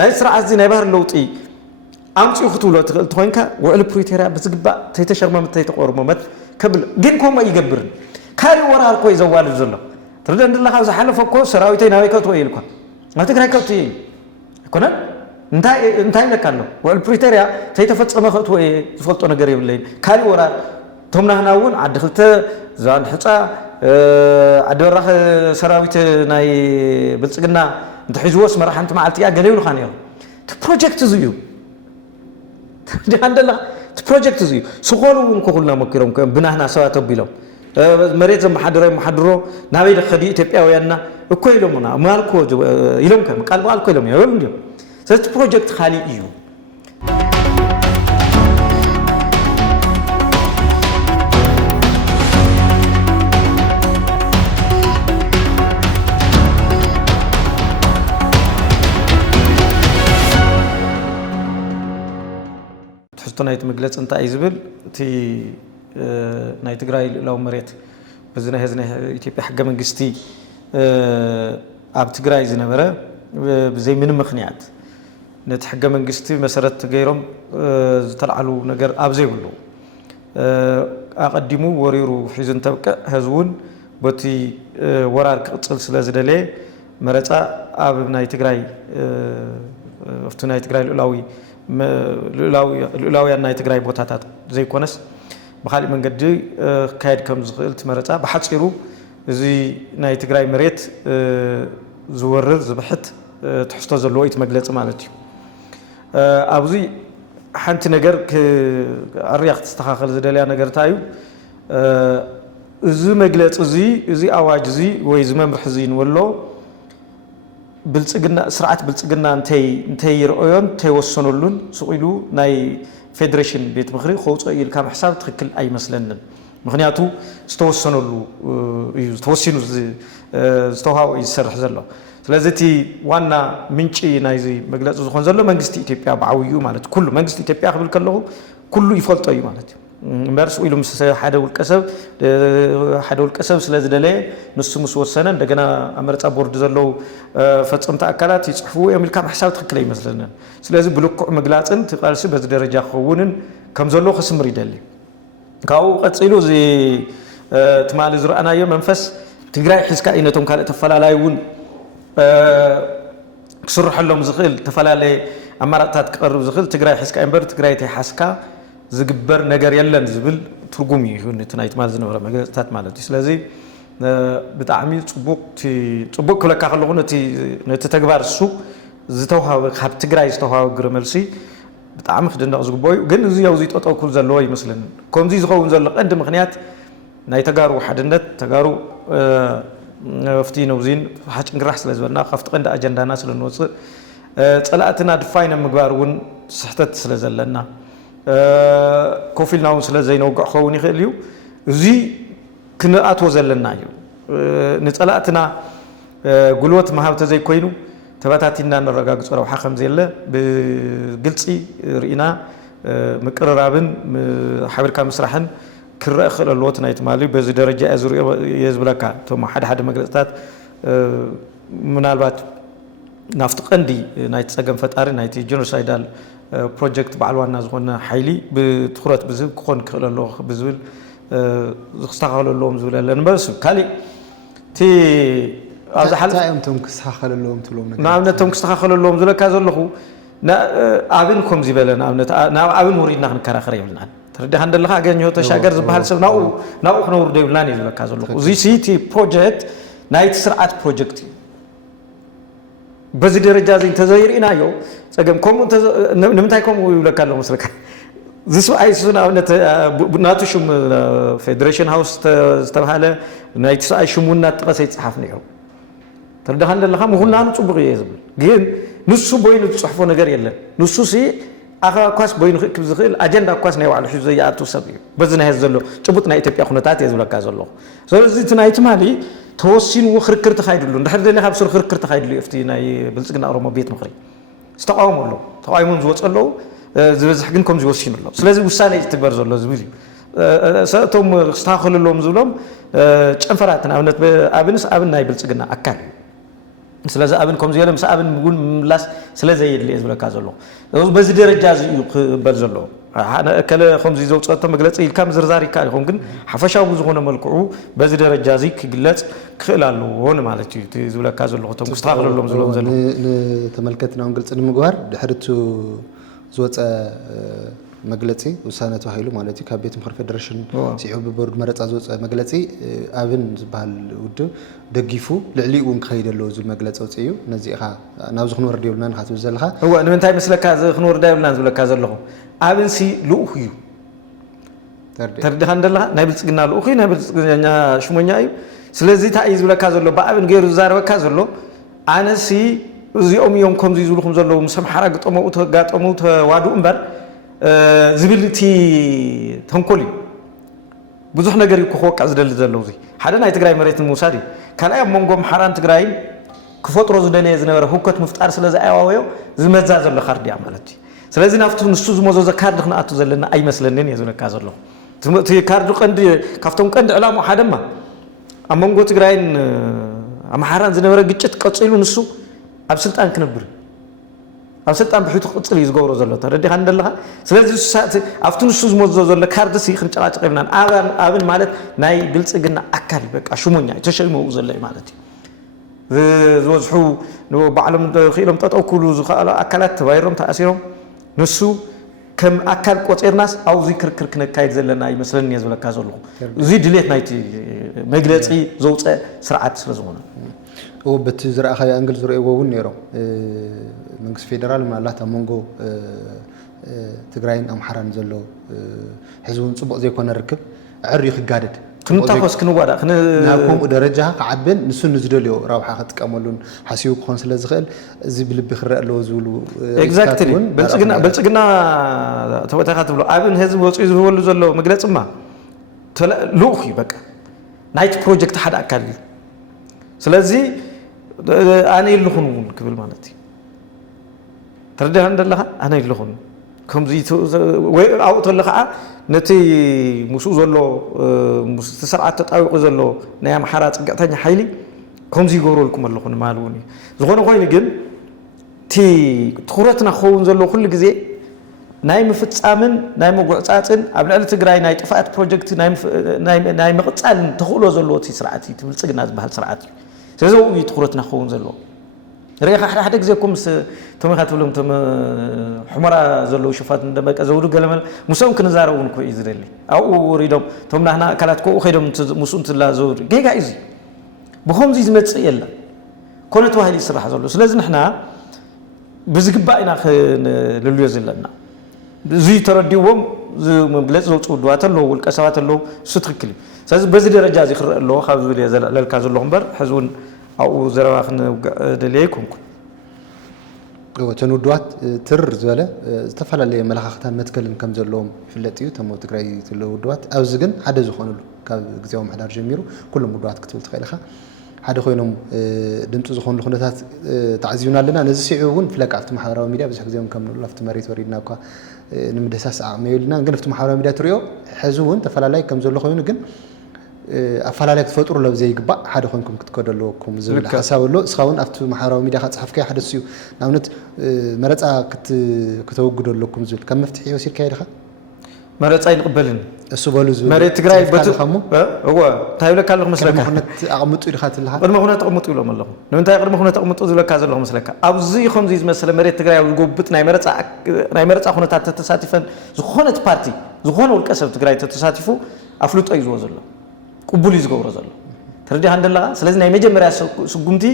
ናይ ስርዓት እዚ ናይ ባህር ለውጢ ኣምጪኡ ክትብሎ ትኽእል ትኾንካ ውዕል ፕሪቶሪያ ብዝግባእ ተይተሸርመመት ተይተቆርመመት ከብል ግን ከምኡ ይገብርን ካልእ ወራር ኮይ ዘዋልድ ዘሎ ትርዳእ እንደለካ ዝሓለፈ እኮ ሰራዊተይ ናበይ ከትወ ኢልኳ ናብ ትግራይ ከትወ እዩ ኣይኮነን እንታይ ለካ ኣሎ ውዕል ፕሪቶሪያ ተይተፈፀመ ከትወ ዝፈልጦ ነገር የብለይን ካልእ ወራር ቶም ናህና እውን ዓዲ ክልተ ዛን ሕፃ ዓዲ በራኽ ሰራዊት ናይ ብልፅግና እንትሒዝዎስ መራሓንቲ መዓልቲ እያ ገለ ይብሉካ ነይሮም እቲ ፕሮጀክት እዚ እዩ እንደለካ እቲ ፕሮጀክት እዚ እዩ ስኾኑ እውን ክኩልና መኪሮም ብናህና ሰባት ኣቢሎም መሬት ዘመሓድሮ ናበይ ደኸዲ ኢትዮጵያውያንና እኮ ኢሎምና ማልኮ ኢሎም ቃል በቃል እኮ ኢሎም ይብሉ እንዲዮም ስለዚ ፕሮጀክት ካሊእ እዩ ትሕዝቶ ናይቲ መግለፂ እንታይ ዝብል እቲ ናይ ትግራይ ልዕላዊ መሬት በዝና ህዝና ኢትዮጵያ ሕገ መንግስቲ ኣብ ትግራይ ዝነበረ ብዘይ ምንም ምክንያት ነቲ ሕገ መንግስቲ መሰረት ገይሮም ዝተልዓሉ ነገር ኣብ ዘይብሉ ኣቐዲሙ ወሪሩ ሒዙ እንተብቅዕ ህዝቡን በቲ ወራር ክቕፅል ስለ ዝደለየ መረፃ ኣብ ናይ ትግራይ ኣብቲ ናይ ትግራይ ልዕላውያን ናይ ትግራይ ቦታታት ዘይኮነስ بخالي من قد كايد كم زغلت مرتا بحصيرو زي ناي تግራይ መሬት زورر زبحت تحسطو زلو ايت مغلص مالتي ابزي حنت ነገር كارياخ تستخاخل زدليا ነገር ታዩ እዚ መግለጽ እዚ አዋጅ እዚ ወይ ዝመምርሕ እዚ ንወሎ ብልጽግና ስርዓት ብልጽግና እንተይ ይርአዮን ተይወሰኑሉን ስቂሉ ናይ ፌደሬሽን ቤት ምኽሪ ኾውጾ ኢልካም حساب ትክክል አይመስለንም ምክንያቱ ዝተወሰነሉ እዩ ተወሲኑ ዝተውሃው ይሰርሕ ዘሎ ስለዚህ እቲ ዋና ምንጪ ናይዚ መግለጽ ዝኾን ዘሎ መንግስቲ ኢትዮጵያ ባዓውዩ ማለት ኩሉ መንግስቲ ኢትዮጵያ ክብል ከለሁ ኩሉ ይፈልጦ እዩ ማለት እምበርስ ኢሉ ምስ ሓደ ውልቀሰብ ስለዝደለየ ንሱ ምስ ወሰነ እንደገና አመርጻ ቦርድ ዘለው ፈጽምታ አካላት ይጽፉ የሚልካም حساب ትክክል አይመስለንም ስለዚህ ብልኩዕ መግላጽን ተቃልሲ በዚ ደረጃ ኸውንን ከም ዘሎ ክስምር ይደሊ ካው ቀጽሉ እዚ ትማል ዝራአናዮ መንፈስ ትግራይ ሒዝካ አይነቶም ካለ ተፈላላይውን ክስርሐሎም ዝኽእል ተፈላላይ አማራጣት ቅርብ ዝኽእል ትግራይ ሒዝካ እንበር ትግራይ ተይሓስካ ዝግበር ነገር የለን ዝብል ትርጉም ይሁን ትናይት ማለት ዝነበረ መግለጽታት ማለት ስለዚህ ብጣዕሚ ጽቡቅ ክለካ ከለኹ ነቲ ተግባር እሱ ዝተውሃበ ካብ ትግራይ ዝተውሃበ ግረመልሲ ብጣዕሚ ክድንቕ ዝግበዩ ግን እዚ ያው ጠጠው ኩል ዘለዎ ይመስልን ከምዚ ዝኸውን ዘሎ ቀንዲ ምክንያት ናይ ተጋሩ ሓድነት ተጋሩ ፍቲ ነውዚን ሓጭንግራህ ስለ ዝበልና ካብቲ ቀንዲ አጀንዳና ስለ ንወፅእ ጸላእትና ድፋይነ ምግባር እውን ስሕተት ስለ ዘለና ኮፊልናው ስለ ዘይነውግዕ ኸውን ይኽእል እዩ እዚ ክንኣትዎ ዘለና እዩ ንጸላእትና ጉልበት ማሃብተ ዘይኮይኑ ተባታቲና ንረጋግጽ ረብሓ ከም ዘለ ብግልጺ ርኢና ምቅርራብን ሓቢርካ ምስራሕን ክረአ ክእል ኣለዎት ናይቲ ማለት በዚ ደረጃ የዝብለካ ቶም ሓደ መግለጽታት ምናልባት ናፍቲ ቀንዲ ናይቲ ጸገም ፈጣሪ ናይቲ ጄኖሳይዳል ፕሮጀክት ባዕልዋና ዝኾነ ሓይሊ ብትኹረት ብዝብ ክኾን ክእል ኣለዎ ብዝብል ዝስተኻኸለሎም ዝብል ኣለን በስ ካሊ ቲ ኣብዚ ሓልፍ ታይምቶም ክስተኻኸለሎም ትሎም ነገር ናብነቶም ክስተኻኸለሎም ዝለካ ዘለኹ ኣብን ከምዚ በለና ኣብን ወሪድና ክንከራኸር ይብልና ተረዲኻ እንደለኻ ኣገኘሁ ተሻገር ዝበሃል ሰብ ናብኡ ክነውርዶ ይብልናን እዩ ዝለካ ዘለኹ እዚ ሲቲ ፕሮጀክት ናይቲ ስርዓት ፕሮጀክት እዩ በዚ ደረጃ ተዘይርኢናዮ ጸገም ከምኡ ንምንታይ ከምኡ ይብለካ ኣሎ መስለካ ዝስብኣይ ስና ናቱ ሽም ፌደሬሽን ሃውስ ዝተባሃለ ናይቲ ሰብኣይ ሽሙና ጠቐሰ ይፅሓፍ ነይሩ ተረዲኻ እንደለኻ ምሁናኑ ጽቡቕ እዩ ዝብል ግን ንሱ ቦይኑ ዝፅሕፎ ነገር የለን ንሱ ኣኻ ኳስ ቦይኑ ክእክብ ዝኽእል ኣጀንዳ ኳስ ናይ ባዕሉ ሒዙ ዘይኣቱ ሰብ እዩ በዚ ናይ ዘሎ ጭቡጥ ናይ ኢትዮጵያ ኩነታት እየ ዝብለካ ዘለኹ ስለዚ እቲ ናይ ትማሊ ተወሲኑ ክርክር ተኻይድሉ እንድሕር ደሊኻ ብስሩ ክርክር ተኻይድሉ እፍቲ ናይ ብልጽግና ኦሮሞ ቤት ምኽሪ ዝተቃወሙ ኣለዉ ተቃዊሞም ዝወፁ ኣለዉ ዝበዝሕ ግን ከምዚ ወሲኑ ኣሎ ስለዚ ውሳነ ዝትግበር ዘሎ ዝብል እዩ ሰእቶም ክስተኻኸለሎም ዝብሎም ጨንፈራት ንኣብነት ኣብንስ ኣብን ናይ ብልጽግና ኣካል እዩ ስለዚህ አብን ከም ዘለም ሰአብን ምጉን ምላስ ስለዚህ የለ ዝብለካ ዘሎ በዚህ ደረጃ ይበል ዘሎ ከለ ከም ዘውፀተ መግለጽ ይልካም ዝርዛር ይካል ይኹን ግን ሓፈሻው ዝሆነ መልክዑ በዚህ ደረጃ ግለጽ ክላሉ ሆነ ማለት እዩ ዝብለካ ዘሎ ቶም ክስተኻለሎም ዘሎ ተመልከትናውን ግልጽ ንምግባር ድሕሪቱ ዝወፀ መግለጺ ውሳነ ተባሂሉ ማለት እዩ ካብ ቤት ምክር ፌደሬሽን ሲዑ በቦርድ መረፃ ዝወፀ መግለጺ አብን ዝበሃል ውድብ ደጊፉ ልዕሊኡ ክኸይደሎ ዝብል መግለጺ ወፅዩ ነዚኻ ናብ ዝኽንወርድ ይብልናን ካትብ ዘለኻ እወ ንምንታይ መስለካ ዝኽንወርድ ይብልናን ዝብለካ ዘለኹ አብን ሲ ልኡኽ እዩ ተርዲኻ እንደለኻ ናይ ብልጽግና ልኡኽ ናይ ብልጽግና ሽሞኛ እዩ ስለዚ እንታይ እዩ ዝብለካ ዘሎ ብአብን ገይሩ ዝዛረበካ ዘሎ ኣነሲ እዚኦም እዮም ከምዚ ዝብልኩም ዘለዉ ምስ ኣምሓራ ገጠመው ተጋጠመው ተዋድኡ እምበር ዝብልቲ ተንኮል ብዙሕ ነገር ክወቅዕ ዝደሊ ዘለው እዚ ሓደ ናይ ትግራይ መሬት ንምውሳድ እዩ ካልኣይ ኣብ መንጎ ኣምሓራን ትግራይን ክፈጥሮ ዝደለየ ዝነበረ ህውከት ምፍጣር ስለዝኣዋወዮ ዝመዛ ዘሎ ካርዲ እያ ማለት እዩ ስለዚ ናብቲ ንሱ ዝመዘዞ ካርዲ ክንኣቱ ዘለና ኣይመስለንን እየ ዝብለካ ዘለኹ እቲ ካርዲ ቀንዲ ካብቶም ቀንዲ ዕላምኡ ሓደማ ኣብ መንጎ ትግራይን ኣምሓራን ዝነበረ ግጭት ቀፂሉ ንሱ ኣብ ስልጣን ክነብር ኣብ ስልጣን ብሕቱ ቅፅል እዩ ዝገብሮ ዘሎ ተረዲኻ እንደለኻ ስለዚ ኣብቲ ንሱ ዝመዘዞ ዘሎ ካርዲ ሲ ክንጨቃጨቕ ይብልናን ኣብን ማለት ናይ ብልጽግና ኣካል በቃ ሽሙኛ ተሸይመው ዘሎ እዩ ማለት እዩ ዝበዝሑ ባዕሎም ክኢሎም ጠጠው ክብሉ ዝኽኣሉ ኣካላት ተባሂሮም ተኣሲሮም ንሱ ከም ኣካል ቆፂርናስ ኣብዙ ክርክር ክነካይድ ዘለና ይመስለኒ እየ ዝብለካ ዘለኹ እዚ ድሌት ናይቲ መግለፂ ዘውፀእ ስርዓት ስለ ዝኾነ ወበቲ ዝረኣኸ አንግል ዝረእዎ እውን ነይሮም መንግስት ፌደራል ማለት ኣብ መንጎ ትግራይን ኣምሓራን ዘሎ ህዝቡን ጽቡቕ ዘይኮነ ርክብ ዕርዩ ክጋደድ ክንታኮስ ክንዋዳ ናብ ከምኡ ደረጃ ክዓብን ንሱ ንዝደልዮ ረብሓ ክጥቀመሉን ሓሲቡ ክኾን ስለ ዝኽእል እዚ ብልቢ ክረአ ኣለዎ ዝብሉ ኤግዛክትሊ ብልጽግና ተወታኻ ትብሎ ኣብን ህዝቢ ወፂኡ ዝህበሉ ዘሎ መግለፅማ ልኡኽ እዩ በቃ ናይቲ ፕሮጀክት ሓደ ኣካል እዩ ስለዚ ኣነ የለኹን እውን ክብል ማለት እዩ ተረዲኻ እንደለኻ ኣነ የለኹን ከምዚ ወይ ኣብኡ ተሎ ከዓ ነቲ ምስኡ ዘሎ ምስቲ ስርዓት ተጣቢቑ ዘሎ ናይ ኣምሓራ ፅግዕተኛ ሓይሊ ከምዚ ይገብረልኩም ኣለኹ ንማል እውን እዩ ዝኾነ ኮይኑ ግን እቲ ትኩረትና ክኸውን ዘሎ ኩሉ ግዜ ናይ ምፍፃምን ናይ መጉዕፃፅን ኣብ ልዕሊ ትግራይ ናይ ጥፋኣት ፕሮጀክት ናይ ምቕፃልን ተኽእሎ ዘለዎ እቲ ስርዓት እዩ ብልጽግና ዝበሃል ስርዓት እዩ ስለዚ እዩ ትኩረትና ክኸውን ዘለዎ ርኢኻ ሓደ ግዜ እኮ ምስ ቶሚኻ ትብሎም ቶም ሕመራ ዘለዉ ሽፋት እንደመቀ ዘውዱ ገለመል ሙሶም ክንዛረብ እውን እኮ እዩ ዝደሊ ኣብኡ ወሪዶም ቶም ናህና ኣካላት ኮኡ ኸይዶም ሙሱ እንትላ ዘውዱ ጌጋ እዩ ብከምዚ ዝመፅእ የለን ኮነ ተባሂሉ ይስራሕ ዘሎ ስለዚ ንሕና ብዝግባእ ኢና ክንልልዮ ዘለና እዚ ተረዲዎም መግለፂ ዘውፅኡ ውድባት ኣለዉ ውልቀ ሰባት ኣለዉ እሱ ትክክል እዩ ስለዚ በዚ ደረጃ እዚ ክረአ ኣለዎ ካብ ዝብል እየ ዘለልካ ዘለኹ እምበር ሕዚ እውን ኣብኡ ዘረባ ክንውግዕ ደልየ ይኮንኩን እተን ውድባት ትር ዝበለ ዝተፈላለየ መለኻኽታን መትከልን ከም ዘለዎም ይፍለጥ እዩ እቶም ትግራይ ዘለዉ ውድባት ኣብዚ ግን ሓደ ዝኾኑሉ ካብ ግዜያዊ ምሕዳር ጀሚሩ ኩሎም ውድባት ክትብል ትኽእል ኢኻ ሓደ ኮይኖም ድምፂ ዝኾኑ ኩነታት ተዓዚብና ኣለና ነዚ ሲዑ እውን ፍለቃ ኣብቲ ማሕበራዊ ሚድያ ብዙሕ ግዜ ከም ንብሎ ኣብቲ መሬት ወሪድና እኳ ንምደሳስ ዓቕሚ የብልና ግን ኣብቲ ማሕበራዊ ሚድያ ትሪኦ ሕዚ እውን ተፈላለይ ከም ዘሎ ኮይኑ ግን ኣፈላለይ ክትፈጥሩ ለብ ዘይግባእ ሓደ ኮይንኩም ክትከዱ ኣለኩም ዝብል ሓሳብ ኣሎ እስኻ እውን ኣብቲ ማሕበራዊ ሚድያ ካፅሓፍከዮ ሓደ እዩ ንኣብነት መረፃ ክተወግዱ ኣለኩም ዝብል ከም መፍትሒ ወሲድካ ኢኻ መረፃ ይንቕበልን እሱ በሉ ዝብል መሬት ትግራይ በትኸሙ እወ እንታይ ይብለካ ኣለኹ መስለካ ኩነት ኣቕምጡ ኢልካ ትልካ ቅድመ ኩነት ኣቕምጡ ኢሎም ኣለኹ ንምንታይ ቅድመ ኩነት ኣቕምጡ ዝብለካ ዘለኹ መስለካ ኣብዚ ከምዚ ዝመሰለ መሬት ትግራይ ኣብ ዝጎብጥ ናይ መረፃ ኩነታት ተተሳቲፈን ዝኾነት ፓርቲ ዝኾነ ውልቀ ሰብ ትግራይ ተተሳቲፉ ኣፍልጦ እዩ ዝዎ ዘሎ ቅቡል እዩ ዝገብሮ ዘሎ ተረዲኻ እንደለኻ ስለዚ ናይ መጀመርያ ስጉምቲ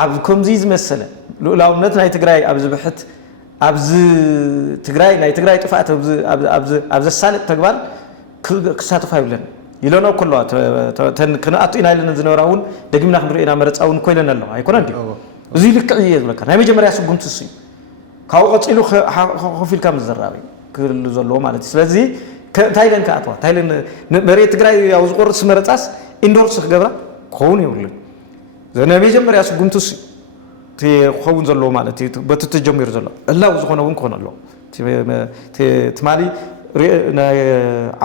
ኣብ ከምዚ ዝመሰለ ልኡላውነት ናይ ትግራይ ኣብ ዝብሕት ኣብዚ ትግራይ ናይ ትግራይ ጥፋኣት ኣብ ዘሳልጥ ተግባር ክሳተፉ ኣይብለን ኢለና ከለዋ ክንኣቱ ኢና ኢለን ዝነበራ እውን ደግምና ክንሪኦ ኢና መረፃ እውን ኮይለን ኣለዋ ኣይኮነን ድዩ እዚ ልክዕ እየ ዝብለካ ናይ መጀመርያ ስጉምቲ እሱ እዩ ካብኡ ቀፂሉ ከፍ ኢልካ ምዝራብ እዩ ክህሉ ዘለዎ ማለት እዩ ስለዚ ታይለን ከኣትዋ ታይለን መሬት ትግራይ ኣብ ዝቆርስ መረፃስ ኢንዶርስ ክገብራ ክኸውን የብሉን ናይ መጀመርያ ስጉምቲ እሱ ክኸውን ዘለዎ ማለት እዩ በቲ ተጀሚሩ ዘሎ እላው ዝኾነ እውን ክኾን ኣለዎ ትማሊ ናይ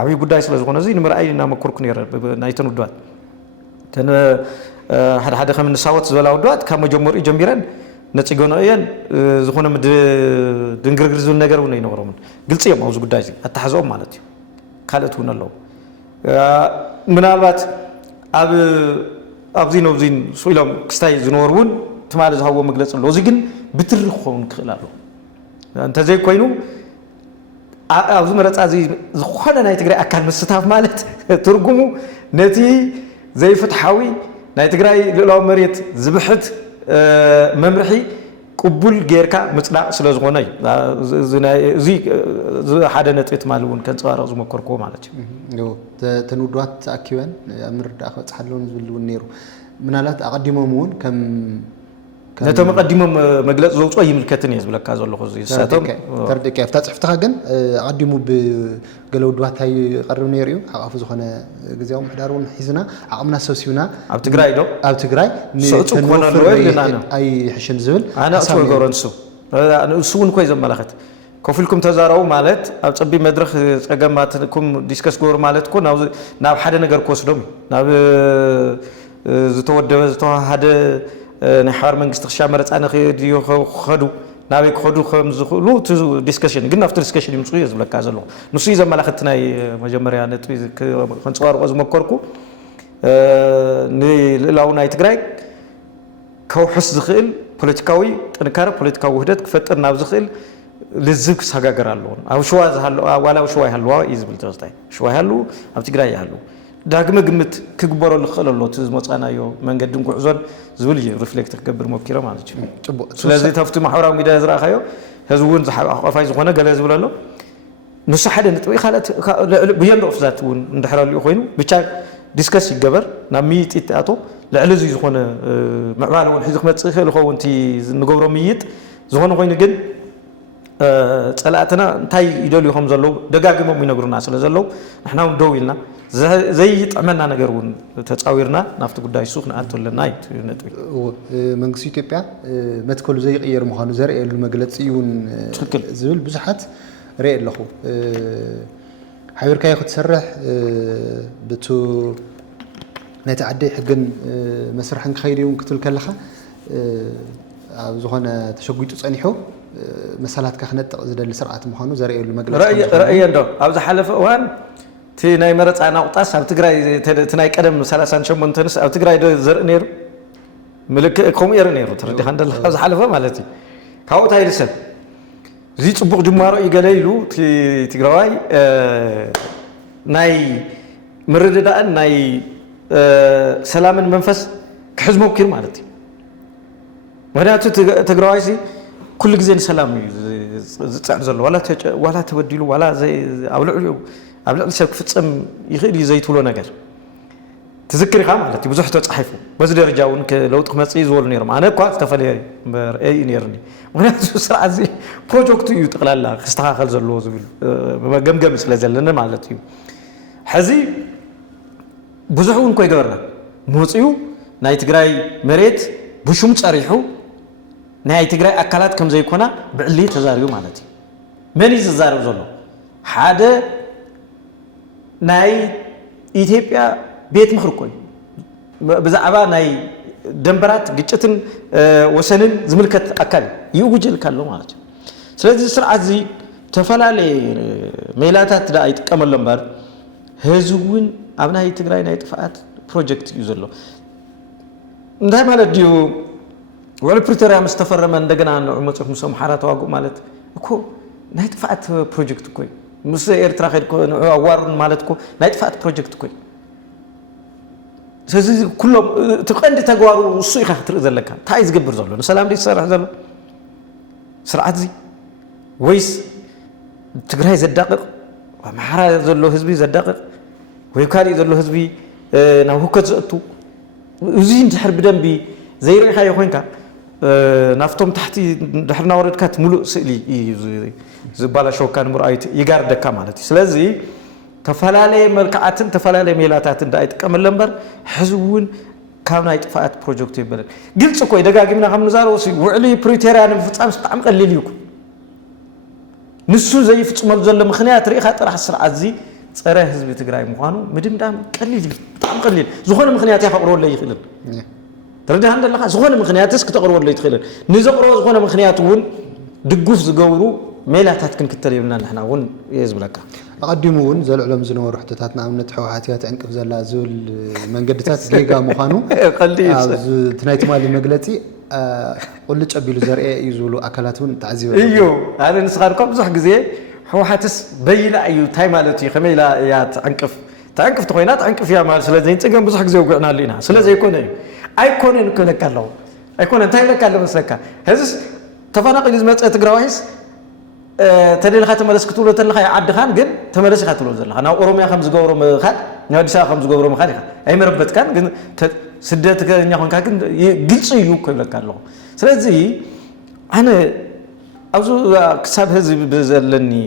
ዓብዪ ጉዳይ ስለ ዝኾነ እዚ ንምርኣይ እናመኮርኩ ነይረ ናይተን ውድባት ሓደ ከም ንሳወት ዝበላ ውድባት ካብ መጀመሪኡ ጀሚረን ነጽገኖ እየን ዝኾነ ድንግርግር ዝብል ነገር እውን ይነግሮምን ግልጽ እዮም ኣብዚ ጉዳይ እዚ ኣተሓዘኦም ማለት እዩ ካልኦት እውን ኣለዉ ምናልባት ኣብዚ ነብዚን ስኢሎም ክስታይ ዝነበሩ እውን ትማለ ዝሃብዎ መግለፂ ኣሎ እዚ ግን ብትሪ ክኸውን ክኽእል ኣሎ እንተዘይ ኮይኑ ኣብዚ መረፃ እዚ ዝኾነ ናይ ትግራይ ኣካል ምስታፍ ማለት ትርጉሙ ነቲ ዘይፍትሓዊ ናይ ትግራይ ልዕላዊ መሬት ዝብሕት መምርሒ ቅቡል ጌርካ ምጽናዕ ስለ ዝኾነ እዚ ሓደ ነጥቢ ትማል እውን ከንፀባረቕ ዝመከርክዎ ማለት እዩ ተንውድዋት ተኣኪበን ኣብ ምርዳእ ክበፅሓለውን ዝብል እውን ነይሩ ምናልባት ኣቐዲሞም እውን ከም ነቶም ቀዲሞም መግለጽ ዘውፅኦ ይምልከትን እየ ዝብለካ ዘለኹ እዚ ሰቶም ተርዲቀ ኣብታ ፅሕፍትኻ ግን ኣቐዲሙ ብገለ ውድባት ይቐርብ ነይሩ እዩ ሓቓፉ ዝኾነ ግዜያዊ ምሕዳር እውን ሒዝና ዓቕምና ሰብሲብና ኣብ ትግራይ ዶ ኣብ ትግራይ ንዕፁ ክኾነ ኣለዎ ኢልና ኣይሕሽን ዝብል ኣነ ዕፁ ይገብሮ ንሱ እውን ኮይ ዘመላኽት ኮፍ ኢልኩም ተዛረቡ ማለት ኣብ ፀቢብ መድረኽ ፀገማትኩም ዲስከስ ገበሩ ማለት እኮ ናብ ሓደ ነገር ክወስዶም ናብ ዝተወደበ ዝተዋሃደ ናይ ሓባር መንግስቲ ክሻ መረፃ ንኽኸዱ ናበይ ክኸዱ ከም ዝኽእሉ እቲ ዲስከሽን ግን ናብቲ ዲስከሽን ይምፁ እየ ዝብለካ ዘለኹ ንሱ እዩ ዘመላኽቲ ናይ መጀመርያ ነጥቢ ከንፀባርቆ ዝመከርኩ ንልዕላዊ ናይ ትግራይ ከውሕስ ዝኽእል ፖለቲካዊ ጥንካረ ፖለቲካዊ ውህደት ክፈጥር ናብ ዝኽእል ልዝብ ክሰጋገር ኣለዎ ኣብ ሸዋ ዋላ ኣብ ሸዋ ይሃለዋ እዩ ዝብል ተወስታይ ሸዋ ይሃለዉ ኣብ ትግራይ ይሃለዉ ዳግመ ግምት ክግበረሉ ክኽእል ኣሎ እቲ ዝመፃናዮ መንገድን ጉዕዞን ዝብል እዩ ሪፍሌክት ክገብር ሞኪረ ማለት እዩ ስለዚ ተፍቲ ማሕበራዊ ሚድያ ዝረኣኻዮ ህዝቢ እውን ዝሓቋፋይ ዝኾነ ገለ ዝብል ኣሎ ንሱ ሓደ ነጥቢ ካልኦት ብየንዶ ፍዛት እውን እንድሕረልኡ ኮይኑ ብቻ ዲስከስ ይገበር ናብ ሚይጢት ኣቶ ልዕሊ እዚ ዝኾነ ምዕባለ እውን ሒዙ ክመፅእ ይኽእል ይኸውን እቲ ንገብሮ ምይጥ ዝኾነ ኮይኑ ግን ፀላእትና እንታይ ይደልዩ ከም ዘለዉ ደጋጊሞም ይነግሩና ስለ ዘለዉ ንሕና እውን ደው ኢልና ዘይጥዕመና ነገር እውን ተፃዊርና ናብቲ ጉዳይ እሱ ክንኣቱ ኣለና እዩ ነጥቢ መንግስቲ ኢትዮጵያ መትከሉ ዘይቕየር ምዃኑ ዘርእየሉ መግለፂ እውን ዝብል ብዙሓት ርኢ ኣለኹ ሓቢርካዮ ክትሰርሕ ብቱ ነቲ ዓደይ ሕግን መስርሕን ክኸይድ እውን ክትብል ከለኻ ኣብ ዝኾነ ተሸጒጡ ፀኒሑ መሰላትካ ክነጥቕ ዝደሊ ስርዓት ምዃኑ ዘርእየሉ መግለፂ ረእየ እንዶ ኣብ ዝሓለፈ እዋን እቲ ናይ መረፃ ናቁጣስ ኣብ ትግራይ እቲ ናይ ቀደም 38 ንስ ኣብ ትግራይ ዘርኢ ነይሩ ምልክዕ ከምኡ የርኢ ነይሩ ተረዲኻ እንደለካ ኣብ ዝሓለፈ ማለት እዩ ካብኡ እንታይ ሰብ እዚ ፅቡቕ ጅማሮ እዩ ገለ ኢሉ እቲ ትግራዋይ ናይ ምርድዳእን ናይ ሰላምን መንፈስ ክሕዝ ሞኪሩ ማለት እዩ ምክንያቱ ትግራዋይ ኩሉ ግዜ ንሰላም እዩ ዝፅዕር ዘሎ ዋላ ተበዲሉ ዋላ ኣብ ልዕሊ ሰብ ክፍፅም ይኽእል እዩ ዘይትብሎ ነገር ትዝክር ኢኻ ማለት እዩ ብዙሕ ተፃሒፉ በዚ ደረጃ እውን ለውጢ ክመፅእ ዝበሉ ነይሮም ኣነ እኳ ዝተፈለየ ርአይ ነይሩኒ ምክንያቱ ስርዓት እዚ ፕሮጀክቱ እዩ ጠቕላላ ክስተኻኸል ዘለዎ ዝብል ገምገም ስለ ዘለና ማለት እዩ ሕዚ ብዙሕ እውን ኮ ይገበርና መፅኡ ናይ ትግራይ መሬት ብሹም ፀሪሑ ናይ ትግራይ ኣካላት ከም ዘይኮና ብዕሊ ተዛሪቡ ማለት እዩ መን እዩ ዝዛረብ ዘሎ ሓደ ናይ ኢትዮጵያ ቤት ምክሪ ኮይኑ ብዛዕባ ናይ ደንበራት ግጭትን ወሰንን ዝምልከት ኣካል ይውጅል ካሎ ማለት እዩ ስለዚ ስርዓት እዚ ተፈላለየ ሜላታት ዳ ይጥቀመሉ እምበር ህዝቢ እውን ኣብ ናይ ትግራይ ናይ ጥፍኣት ፕሮጀክት እዩ ዘሎ እንታይ ማለት ድዩ ውዕል ፕሪቶሪያ ምስ ተፈረመ እንደገና ንዑ መፅኹም ሰም ሓራ ተዋግኡ ማለት እኮ ናይ ጥፍኣት ፕሮጀክት እኮ ምስ ኤርትራ ኸድኮ ንዑ ኣዋሩን ማለት እኮ ናይ ጥፍኣት ፕሮጀክት እኮ ስለዚ ኩሎም እቲ ቀንዲ ተግባሩ እሱ ኢኻ ክትርኢ ዘለካ እንታይ እዩ ዝገብር ዘሎ ንሰላም ዲ ዝሰርሕ ዘሎ ስርዓት እዚ ወይስ ትግራይ ዘዳቅቕ ኣምሓራ ዘሎ ህዝቢ ዘዳቅቕ ወይ ካልእ ዘሎ ህዝቢ ናብ ሁከት ዘእቱ እዚ እንድሕር ብደንቢ ዘይርኢኻዮ ኮይንካ ናፍቶም ታሕቲ ድሕርና ወረድካ ሙሉእ ስእሊ ዝባላሸወካ ንምርኣዩ ይጋርደካ ማለት እዩ ስለዚ ተፈላለየ መልክዓትን ተፈላለየ ሜላታትን ዳ ይጥቀመሉ እምበር ሕዝቢ እውን ካብ ናይ ጥፍኣት ፕሮጀክት ይበለን ግልፂ ኮይ ደጋጊምና ከም ንዛረቦ ውዕሊ ፕሪቶሪያ ንምፍፃም ብጣዕሚ ቀሊል እዩ ንሱ ዘይፍፅመሉ ዘሎ ምክንያት ርኢኻ ጥራሕ ስርዓት እዚ ፀረ ህዝቢ ትግራይ ምዃኑ ምድምዳም ቀሊል በጣም ቀሊል ዝኾነ ምክንያት ያፈቅረው ለይ ይኽእል ተረዳህ እንደለኻ ዝኾነ ምክንያትስ ከተቀርበው ለይ ትኽእል ንዘቅረው ዝኾነ ምክንያት እውን ድጉፍ ዝገብሩ ሜላታት ክንክተል ይብልና ንሕና እውን የዝብለካ أقدموا ون زلعلهم زنور حتتاتنا أمنت حوحاتيات عنكف زلا زول من قدتات جيجا مخانو قليل تنايت مالي مقلتي قلت أبيلو زرقاء يزولوا أكلاتون تعزيو أيوه أنا نسخاركم بزح جزء حوحاتس بيلا أيو تاي مالتي خميلا يا تعنكف تخوينات عنكف يا مال سلازين تجمع بزح جزء وقعنا لينا سلازين يكون أيكون إنكم كلام أيكون أنت هيك كلام مسكا هذا تفانق اللي زمت تقراوهس تدل خاتم ملس كتولة تلخ يعد خان جن تملس خاتلو زلها أنا أوروميا خمس جورم خات نودي ساعة خمس جورم خات أي مربت كان جن سدت كان يخون كان جلس يوك كل كارلو سلزي أنا أوزو كسب هذي بزلني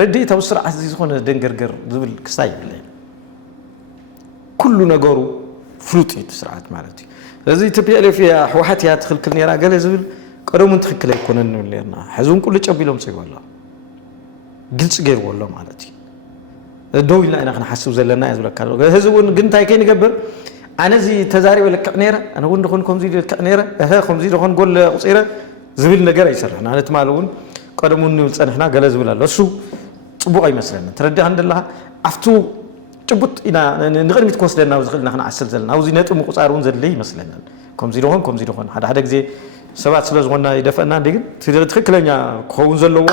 ردي توصل عزيز خون دنجرجر ذبل كسايب لين كلنا جورو فلوتي تسرعت مالتي لذي تبي ألف يا حوحتي هتدخل كل نيرة قال زبل قالوا من تخكل يكون إنه لينا حزون كل شيء بيلهم سوى الله قلت غير والله مالتي دوي لا أنا حاسس زلنا يزول كارو هزون قنت هاي كين قبل أنا زي تزاري ولا كنيرة أنا أقول نخون كم زي الكنيرة ها كم زي نخون قول قصيرة زبيل نجار يسر إحنا نتمالون قالوا من نوصل إحنا قال زبيل الله شو طبوعي مثلاً تردي عند الله أفتو تبط إنا نغير متكوس لنا وزغلنا إحنا عسل زلنا أو زي نتو مقصارون زللي مثلاً كم زي نخون هذا زي سبعة سلز وانا يدفعنا ديجن تقدر تخكلنا كون زلوا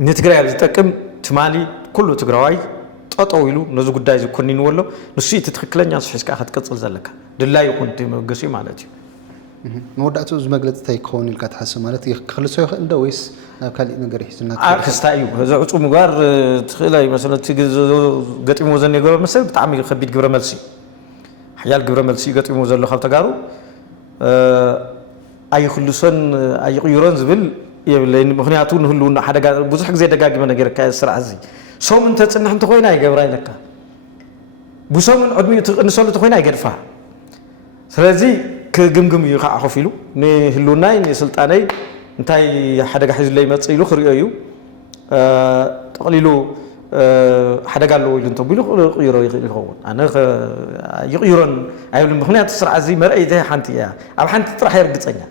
نتقرأ على تكم تمالي كله تقرأي تطاولوا نزوج دايز كونين ولا نسيت تخكلنا صحيح كأحد كتصل زلك دللا يكون تيم قصي مالتي مودعته زمجلت تيكون الكتحس مالتي خلصوا يخل دويس نكال نجري سنة كستايو هذا عطوا مقار تخيلي مثلا تيجي قتي موزن يقول مثلا بتعمل خبيت جبر ملسي حيال جبر ملسي قتي موزن لخالت تجارو أي خلصان أي يوران زبل يبلين مخنياتون هلون حدا بزح زي دقاق من غير كسر عزي صوم أنت تسنح أنت خوينا يجبراي لك بصوم عدمي نصلي تخوينا يجرفها سلازي كجمجم يقع خفيلو نهلوناي نسلطاني أنتي حدا حيز اللي ما تصيلو خريجيو تقليلو حدا قال له أنتم بيلو يخون أنا يغيرون أيوة المخنيات السرعة زي مرأي ده حنتيها أو حنت تروح يرقصني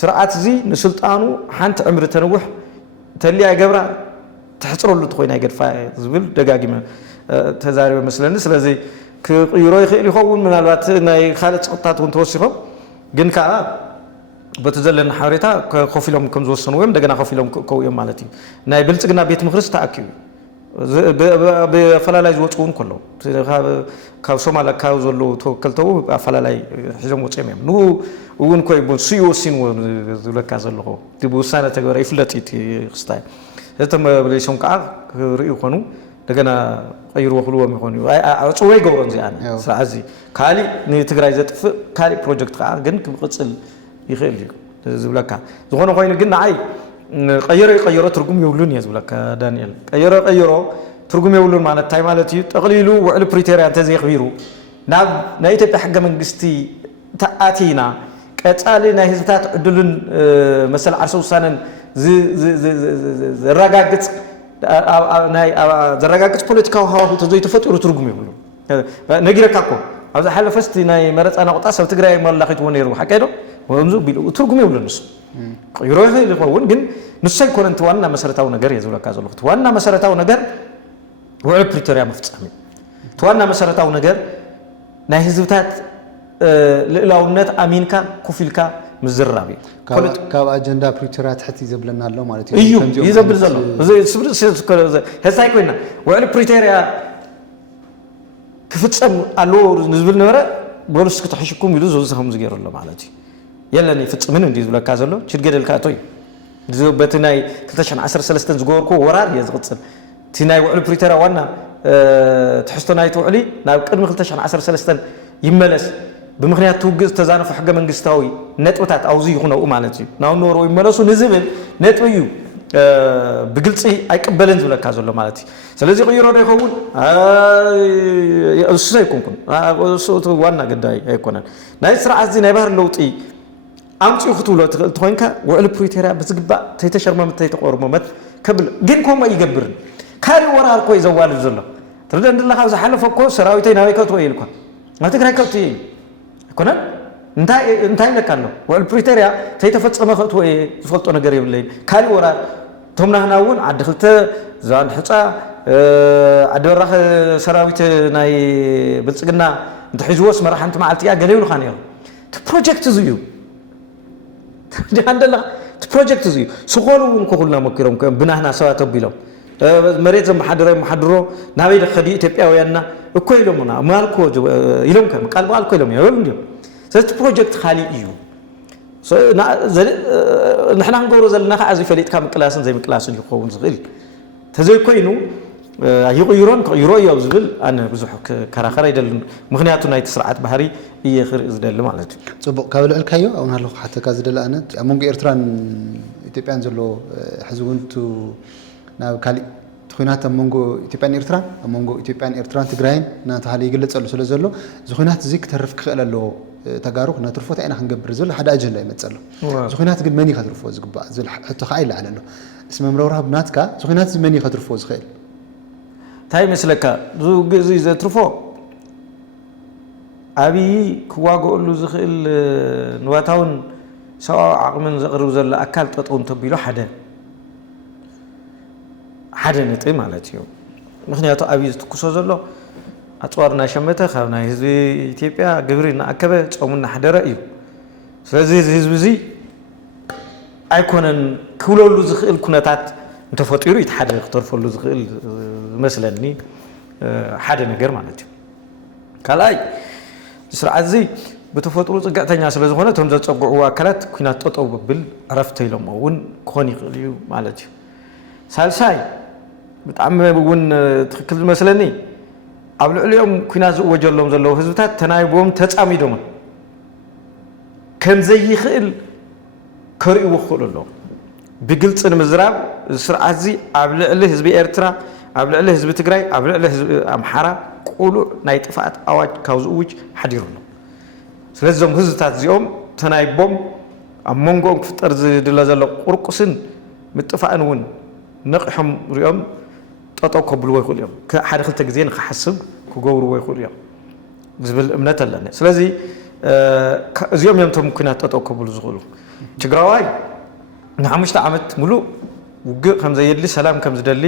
سرعات زي نسلطانو حنت عمر تنوح تلي أجبره تحصروا له تخوينا يقدر فزبل دقاقي ما تزاري مثلاً نسلا زي كيروي يخون من الوقت ناي خالد قطعت ونتوصفه جن كا بتزلن حارتها خوفي لهم كم زوج سنوات دقنا خوفي لهم كويم مالتي ناي بلتقنا بيت مخرج تأكيد بفلالاي زوجون كله كاوسوما لا كاوزولو توكلتو بفلالاي حزم وصيمم نو وون كوي بون سيو سين ولا كازلو تبو سنه تغير يفلتي خستاي هتم بليشون كا ريو كونو دغنا غيرو خلو ميخوني اصوي غورن زي انا سازي كالي ني تግራይ ዘጥፍ كالي بروجكت كا ግን ክብቅጽል ይخيل ዝብለካ ዝኾነ ኮይኑ ግን ንዓይ ቀየሮ ትርጉም ይውሉን ያዝብለካ ዳንኤል ቀየሮ ትርጉም ይውሉን ማለት ታይ ማለት እዩ ተقليሉ ውዕል ፕሪቶሪያ ተዘይኽቢሩ ናብ ናይ ኢትዮጵያ ሕገ መንግስቲ ተኣቲና ቀጻሊ ናይ ህዝብታት ዕድልን መሰል ዓርሰ ውሳነን ዘረጋግጽ ናይ ዘረጋግጽ ፖለቲካዊ ሃዋህው ተዘይተፈጥሩ ትርጉም ይውሉ ነጊረካ እኮ ኣብዚ ሓለፈስቲ ናይ መረፃና ቁጣ ሰብ ትግራይ መላኺትዎ ነይሩ ሓቀይዶ ወምዙ ቢሉ ትርጉም ይውሉን እሱ ቀይሮ ይኸውን ግን ንሰይ ኮነንት ዋና መሰረታዊ ነገር የዝብለካ ዘለኹት ዋና መሰረታዊ ነገር ውዕል ፕሪቶሪያ መፍጻሚ ዋና መሰረታዊ ነገር ናይ ህዝብታት ልዕላውነት አሚንካ ኩፊልካ ምዝራብ ካብ አጀንዳ ፕሪቶሪያ ትሕቲ ይዘብለና ኣሎ ማለት እዩ ይዘብል ዘሎ ህሳይ ኮይና ውዕል ፕሪቶሪያ ክፍጸም ኣሎ ንዝብል ነበረ ቦልስ ክትሕሽኩም ኢሉ ዘዝኸም ዝገይሩ ኣሎ ማለት እዩ يلا نفتح دي زبلة كازلو شرقة الكاتوي زو بتناي 2013 زغوركو ورار يزغصل تناي وعلى بريترا وانا تحسنا يتوعلي نا قدم 2013 يملس بمخنيات توجز تزانف حق منغستاوي نطوتات اوزي يخونو مالتي ناو نورو يملسو نزبل نطويو بقلصي ايقبلن زبلة كازلو مالتي سلازي غيرو دا يكون እሱ አይኮንኩም እሱ ዋና ገዳይ አይኮነን ናይ ስርዓት እዚ ናይ ባህር ለውጢ አምጪ ክትብሎ ትኾንካ ውዕል ፕሪቶሪያ በዝግባ ተይተሸርመመት ተይተቆርመመት ከብል ግን ኮማ ይገብርን كاري ورا الكوي زوال الزلة ترد عند الله خاوز حلف كو سراويتين هاي كوت ويلكم ما تكره كوتي كنا انتهي لك عنه والبريتيريا تيتفتح ما خط وي فلتو نجري بالليل كاري ورا تمنا هنا ون عاد دخلت زان حصا عاد ورا سراويت ناي بلصقنا انت حجوس مرح انت معلتيا قالوا خانيو بروجكت زيو عند الله بروجكت زيو سقولوا كلنا مكرهم بنانا سوا تبيلهم مريت زم محدرو ناوي دخدي ኢትዮጵያውያንና እኮ ይለሙና ማልኮ ይለም ከም ቃል ባልኮ ይለም ይወል እንዴ ሰት ፕሮጀክት ኻሊ እዩ ንሕና ንገብሮ ዘለና ከዓ እዚ ፈሊጥካ ምቅላስን ዘይ ምቅላስን ይኸውን ዝብል ተዘይ ኮይኑ ይغيرون ይሮዩ ዝብል ኣነ ብዙሕ ከራኸረ ይደልን ምክንያቱ ናይ ተስርዓት ባህሪ ይኽር ዝደል ማለት እዩ ጽቡቕ ካብ ልዕልካዮ አሁን ሃለኹ ሓተካ ዝደለ ኣነ ኣመንጎ ኤርትራን ኢትዮጵያን ዘሎ ሕዝቡንቱ ናብ ካሊ ትኹናት ኣመንጎ ኢትዮጵያን ኤርትራን ኣመንጎ ኢትዮጵያን ኤርትራን ትግራይን ናተሃለ ይግለጸሉ ስለ ዘሎ ዝኹናት እዚ ክተርፍ ክኽእል ኣለዎ ተጋሩ ነትርፎት አይና ክንገብር ዘሎ ሓደ ኣጀንዳ ይመጸሉ ዝኹናት ግን መን ይኸትርፎ ዝግባእ ዝብል ሕቶ ከዓ ይለዓል ኣሎ እስመ ምረውራብ ናትካ ዝኹናት እዚ መን ይኸትርፎ ዝኽእል ታይ መስለካ እዚ ዘትርፎ ኣቢ ክዋግኡሉ ዝኽእል ንዋታውን ሰብኣዊ ዓቕምን ዘቕርብ ዘሎ ኣካል ጠጠው እንተቢሉ ሓደ ነጥብ ማለት እዩ ምክንያቱ ኣቢ ዝትኩሶ ዘሎ ኣጽዋርና ሸመተ ካብ ናይ ህዝቢ ኢትዮጵያ ግብሪ እናኣከበ ጾሙና ሓደረ እዩ ስለዚ ህዝቢ እዚ ኣይኮነን ክብለሉ ዝኽእል ኩነታት እንተፈጢሩ ይተሓደ ክተርፈሉ ዝኽእል መስለኒ ሓደ ነገር ማለት እዩ ካልኣይ ስርዓት እዚ ብተፈጥሮ ጽጋዕተኛ ስለ ዝኾነ ቶም ዘጸጉዑ ኣካላት ኩናት ጠጠው ብብል ዕረፍተ ኢሎም እውን ክኾን ይኽእል እዩ ማለት እዩ ሳልሳይ ብጣዕሚ እውን ትክክል ዝመስለኒ ኣብ ልዕሊኦም ኩናት ዝወጀሎም ዘለዉ ህዝብታት ተናይቦም ተጻሚዶም ከም ዘይኽእል ከርእይዎ ክኽእሉ ኣለዎም ብግልጽ ንምዝራብ ስርዓት እዚ ኣብ ልዕሊ ህዝቢ ኤርትራ ኣብ ልዕሊ ህዝቢ ትግራይ ኣብ ልዕሊ ህዝቢ ኣምሓራ ቁሉዕ ናይ ጥፋኣት ኣዋጅ ካብ ዝእውጅ ሓዲሩ ኣሎ ስለዚ እዞም ህዝብታት እዚኦም ተናይቦም ኣብ መንጎኦም ክፍጠር ዝድለ ዘሎ ቁርቁስን ምጥፋእን እውን ነቂሖም ሪኦም ጠጠው ከብልዎ ይኽእሉ እዮም ሓደ ክልተ ግዜ ንክሓስብ ክገብርዎ ይኽእሉ እዮም ዝብል እምነት ኣለኒ ስለዚ እዚኦም እዮም ቶም ኩናት ጠጠው ከብሉ ዝኽእሉ ትግራዋይ ንሓሙሽተ ዓመት ሙሉእ ውግእ ከም ዘየድሊ ሰላም ከም ዝደሊ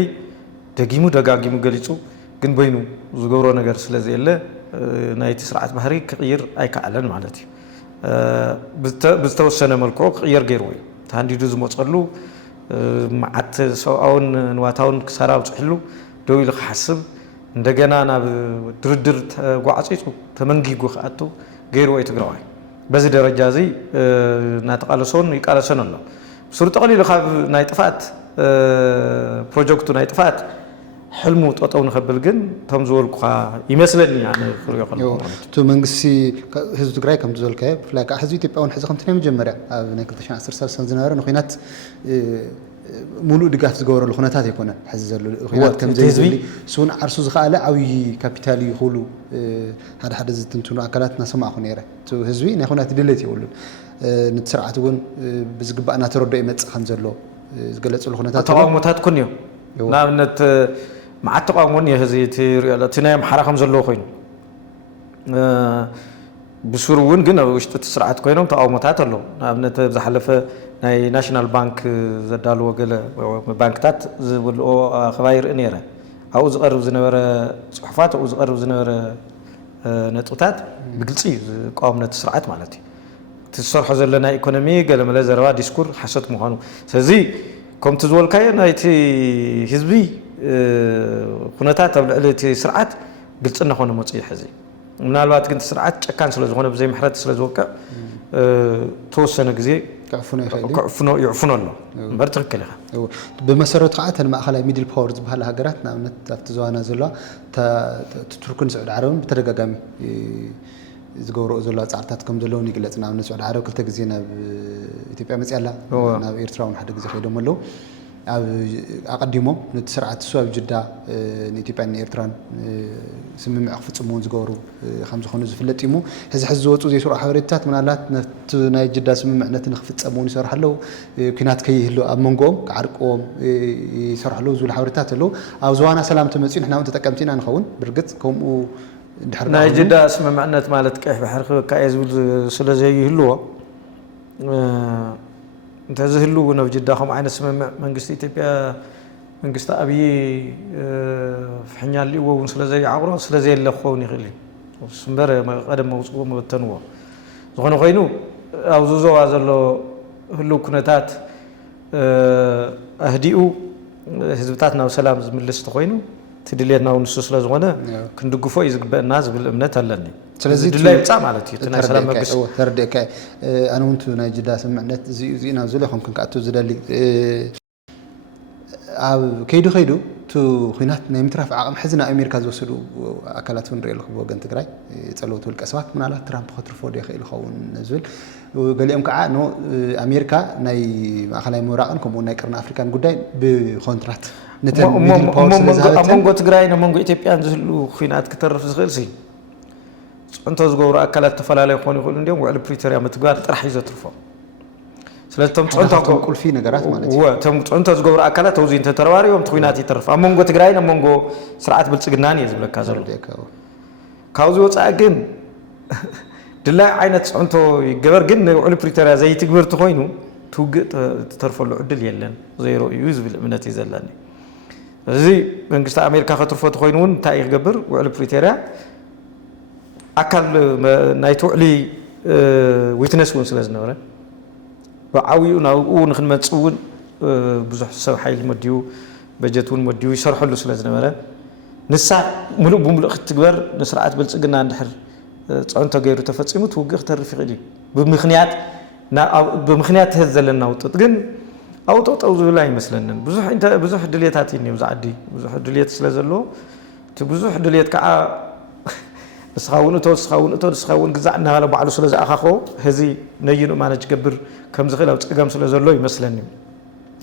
ደጊሙ ደጋጊሙ ገሊጹ ግን በይኑ ዝገብሮ ነገር ስለዘየለ ናይቲ ስርዓት ባህሪ ክቕይር ኣይከኣለን ማለት እዩ ብዝተወሰነ መልክዑ ክቕየር ገይርዎ እዩ ተሃንዲዱ ዝመፀሉ ማዓት ሰብኣውን ንዋታውን ክሳራ ውፅሕሉ ደው ኢሉ ክሓስብ እንደገና ናብ ድርድር ተጓዓፂፁ ተመንጊጉ ክኣቱ ገይርዎ እዩ ትግራዋይ በዚ ደረጃ እዚ እናተቃለሶን ይቃለሰን ኣሎ ስሩ ጠቕሊሉ ካብ ናይ ጥፋት ፕሮጀክቱ ናይ ጥፋት ሕልሙ ጠጠው ንኸብል ግን ቶም ዝበልኩ ይመስለኒ ኣነ ክሪኦ ከለኹ እቲ መንግስቲ ህዝቢ ትግራይ ከም ዝበልካዮ ብፍላይ ከዓ ህዝቢ ኢትዮጵያ እውን ሕዚ ከምቲ ናይ መጀመርያ ኣብ ናይ 2013 ዝነበረ ንኹናት ሙሉእ ድጋፍ ዝገበረሉ ኩነታት ኣይኮነን ሕዚ ዘሎ ኩናት ከም ዘይዝብሊ እሱን ዓርሱ ዝኸኣለ ዓብዪ ካፒታል ይኽእሉ ሓደ ዝትንትኑ ኣካላት እናሰማዕኹ ነይረ እቲ ህዝቢ ናይ ኩናት ድሌት የብሉን ነቲ ስርዓት እውን ብዝግባእ እናተረድኦ ይመፅእ ከም ዘሎ ዝገለፅሉ ኩነታት ተቃውሞታት ኩን እዮም ንኣብነት መዓት ተቃውሞን የህዚ እቲ ናይ ኣምሓራ ከም ዘለዎ ኮይኑ ብሱሩ እውን ግን ኣብ ውሽጢ እቲ ስርዓት ኮይኖም ተቃውሞታት ኣለዉ ንኣብነት ዝሓለፈ ናይ ናሽናል ባንክ ዘዳልዎ ገለ ባንክታት ዝብልኦ ኣኸባ ይርኢ ነይረ ኣብኡ ዝቐርብ ዝነበረ ፅሑፋት ኣብኡ ዝቐርብ ዝነበረ ነጥብታት ብግልፂ ዝቃወም ነቲ ስርዓት ማለት እዩ እቲ ዝሰርሖ ዘለና ኢኮኖሚ ገለመለ ዘረባ ዲስኩር ሓሰት ምዃኑ ስለዚ ከምቲ ዝበልካዮ ናይቲ ህዝቢ ኩነታት ኣብ ልዕሊ እቲ ስርዓት ግልፂ እናኾነ መፅኡ ሕዚ ምናልባት ግን ስርዓት ጨካን ስለ ዝኾነ ብዘይ ምሕረት ስለ ዝወቅዕ ተወሰነ ግዜ ይዕፍኖ ኣሎ እምበር ትክክል ኢኻ ብመሰረቱ ከዓ ተን ማእኸላይ ሚድል ፓወር ዝበሃላ ሃገራት ንኣብነት ኣብቲ ዝዋና ዘለዋ ቱርክን ስዑድ ዓረብን ብተደጋጋሚ ዝገብርኦ ዘለዋ ፃዕርታት ከም ዘለውን ይግለፅ ንኣብነት ስዑድ ዓረብ ክልተ ግዜ ናብ ኢትዮጵያ መፅያ ኣላ ናብ ኤርትራ እውን ሓደ ግዜ ከይዶም ኣለዉ أقدمهم نتسرعة السواب جدا نتيبان إيرتران سممع خفتصمون زغورو خمسة خونز فلت إمو هذا حزوت وزي سرعة حواريتات من علات ناي جدا سممع نتن خفتصمون يسرح له كنات كيه له أمونقوم كعرقوم يسرح له زول حواريتات له أو زوانا سلام تمسين إحنا وأنت تكمتين نخون برقت كم ناي جدا سممع نت مالت كيف بحرق كايز سلازي هلو انت زهلو ونو جداهم عين سممع منقست إثيوبيا منقست أبي في حنيال اللي هو سلازي عقرو سلازي اللي خووني خلي سمبر قدم موصوم بالتنوع زغنو غينو أو زوزو هذا هلو كنتات أهديو حزبتاتنا وسلام زملس تخوينو تدليتنا ونصوص لازغنا كندقفو يزقبأ الناس بالأمنات هلني سلازي دلله يبصع مالتي تنا سلام مقص تردك أنا وأنتو نايجدا سمعنات زينا زله خم كن كأتو زدالي كيدو تو خينات نيمترف عقم حزنا أمريكا زوسلو أكلاتون ريل خبوا جنت جراي تسألوا الكسوات من على ترامب خاطر فودي خيل خون نزول وقال لهم كعا إنه أمريكا ناي ما خلاي مراقن كم وناي كرنا أفريقيا قداي بكونترات نتن ميدل باورز أمونغو تجراي نمونغو إثيوبيا نزلوا خينات كتر في زغلسي أنت زغور أكلات تفلا لا يكون يقول اليوم وعلى بريتوريا متقال راح يزترفوا سلالتهم أنت كل في نجارات مالتي هو أنت زغور أكلات توزين تترواري يوم تخينات يترف أمونغو تجراي نمونغو سرعة بالسجناني يزبل كازل كاوزي وصاقين دلا عينت أنتو يجبر جن وعلى بريتوريا زي تكبر تخينو توج تترفوا العدل يلن زي رؤية يزبل من تيزلاني زي منقست أمريكا خطرفوا تخينون تايغ جبر وعلى بريتوريا أكل نايتو علي ويتنس ونسلازنا ولا وعاويون أو نخدم تسوون بزح سو حيل مديو بجتون مديو يشرحوا له سلازنا ولا نسا ملو بملو اختبار نسرعات بلصقنا ندحر صنت غير تفصيمو توغ اخترف يقدي بمخنيات هزلنا وطط ግን አውጣው ዝላ ይመስለንን ብዙህ ድልየታት ነው ዛዕዲ ብዙህ ድልየት ስለዘሎ ብዙህ ድልየት ከዓ ስኻውን ግዛዕና على بعض ስለዛኣኻኾ ህዚ ነይኑ ማነጅ ገብር ከም ዝኽእል ኣብ ጽጋም ስለዘሎ ይመስለኒ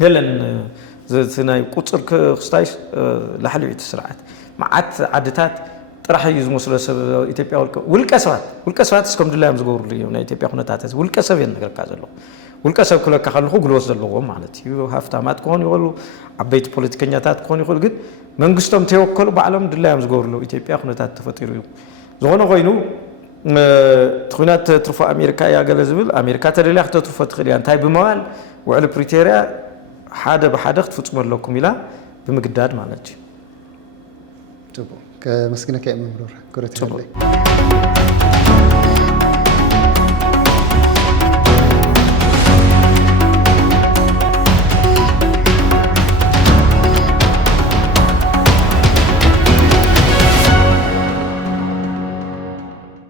የለን ዘትናይ ቁጽር ክስታይስ ለሐልዊት ስርዓት ማዓት ዓድታት ጥራሕ እዩ ዝመስሎ ሰብ ኢትዮጵያ ውልቀሰባት እስከም ድላይም ዝገብሩሉ እዮም ናይ ኢትዮጵያ ኩነታት ውልቀሰብ የነገርካ ዘሎ ውልቀሰብ ክለካ ካልኹ ግልወት ዘለዎም ማለት እዩ ሃፍታማት ኮን ይኸሉ ዓበይቲ ፖለቲከኛታት ኮን ይኸሉ ግን መንግስቶም ተወከሉ ባዕሎም ድላይም ዝገብሩሉ ኢትዮጵያ ኩነታት ተፈጢሩ እዩ ዝኾነ ኮይኑ ትኹናት ትርፎ ኣሜሪካ ያገለ ዝብል ኣሜሪካ ተደልያ ክትትርፎ ትኽእል እያ እንታይ ብምባል ውዕል ፕሪቶሪያ ሓደ ብሓደ ክትፍፅመለኩም ኢላ ብምግዳድ ማለት እዩ كمسكينك يا ممرور كرة